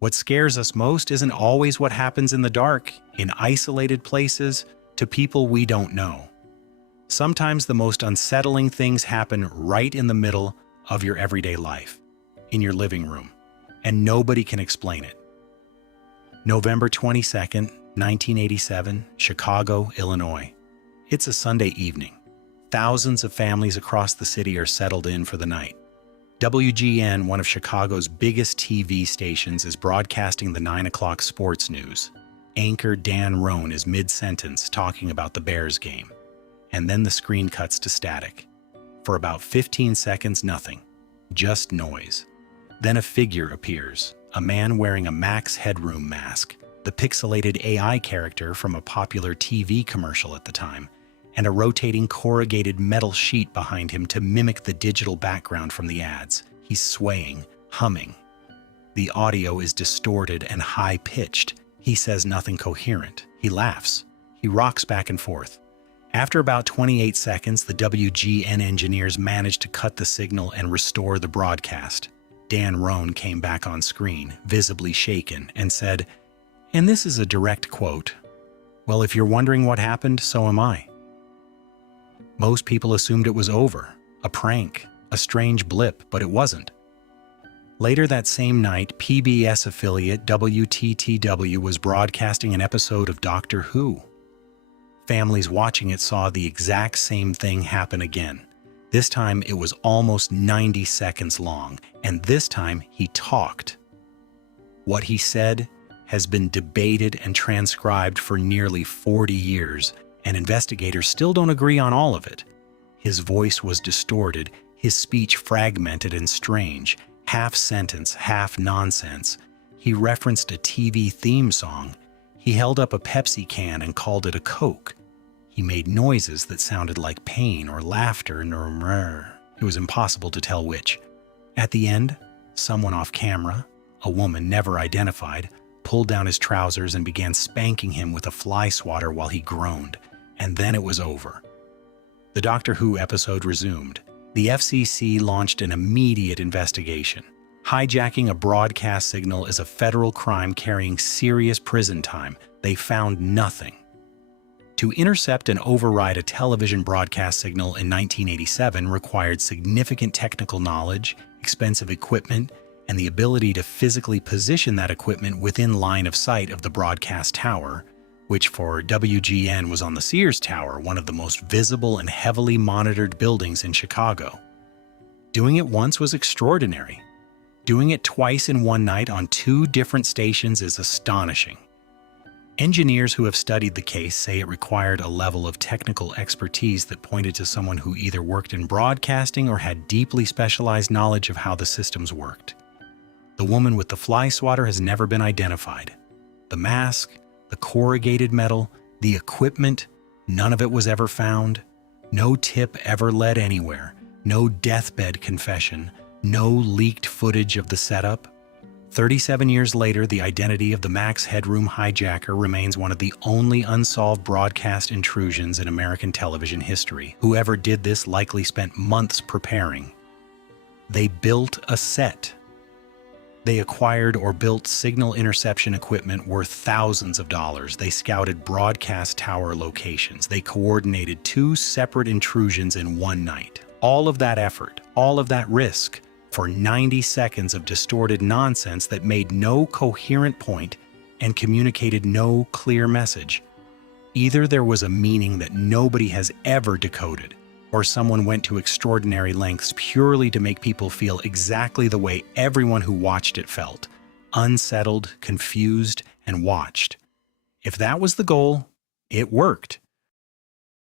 What scares us most isn't always what happens in the dark, in isolated places, to people we don't know. Sometimes the most unsettling things happen right in the middle of your everyday life, in your living room, and nobody can explain it. November 22nd, 1987, Chicago, Illinois. It's a Sunday evening. Thousands of families across the city are settled in for the night. WGN, one of Chicago's biggest TV stations, is broadcasting the 9 o'clock sports news. Anchor Dan Roan is mid-sentence talking about the Bears game. And then the screen cuts to static. For about 15 seconds, nothing. Just noise. Then a figure appears, a man wearing a Max Headroom mask, the pixelated AI character from a popular TV commercial at the time, and a rotating corrugated metal sheet behind him to mimic the digital background from the ads. He's swaying, humming. The audio is distorted and high-pitched. He says nothing coherent. He laughs. He rocks back and forth. After about 28 seconds, the WGN engineers managed to cut the signal and restore the broadcast. Dan Roan came back on screen, visibly shaken, and said, and this is a direct quote, "Well, if you're wondering what happened, so am I." Most people assumed it was over, a prank, a strange blip, but it wasn't. Later that same night, PBS affiliate WTTW was broadcasting an episode of Doctor Who. Families watching it saw the exact same thing happen again. This time it was almost 90 seconds long, and this time he talked. What he said has been debated and transcribed for nearly 40 years, and investigators still don't agree on all of it. His voice was distorted, his speech fragmented and strange, half sentence, half nonsense. He referenced a TV theme song. He held up a Pepsi can and called it a Coke. He made noises that sounded like pain or laughter, it was impossible to tell which. At the end, someone off camera, a woman never identified, pulled down his trousers and began spanking him with a fly swatter while he groaned. And then it was over. The Doctor Who episode resumed. The FCC launched an immediate investigation. Hijacking a broadcast signal is a federal crime carrying serious prison time. They found nothing. To intercept and override a television broadcast signal in 1987 required significant technical knowledge, expensive equipment, and the ability to physically position that equipment within line of sight of the broadcast tower, which for WGN was on the Sears Tower, one of the most visible and heavily monitored buildings in Chicago. Doing it once was extraordinary. Doing it twice in one night on 2 different stations is astonishing. Engineers who have studied the case say it required a level of technical expertise that pointed to someone who either worked in broadcasting or had deeply specialized knowledge of how the systems worked. The woman with the fly swatter has never been identified. The mask, the corrugated metal, the equipment, none of it was ever found. No tip ever led anywhere. No deathbed confession. No leaked footage of the setup. 37 years later, the identity of the Max Headroom hijacker remains one of the only unsolved broadcast intrusions in American television history. Whoever did this likely spent months preparing. They built a set. They acquired or built signal interception equipment worth thousands of dollars. They scouted broadcast tower locations. They coordinated 2 separate intrusions in one night. All of that effort, all of that risk, for 90 seconds of distorted nonsense that made no coherent point and communicated no clear message. Either there was a meaning that nobody has ever decoded, or someone went to extraordinary lengths purely to make people feel exactly the way everyone who watched it felt, unsettled, confused, and watched. If that was the goal, it worked.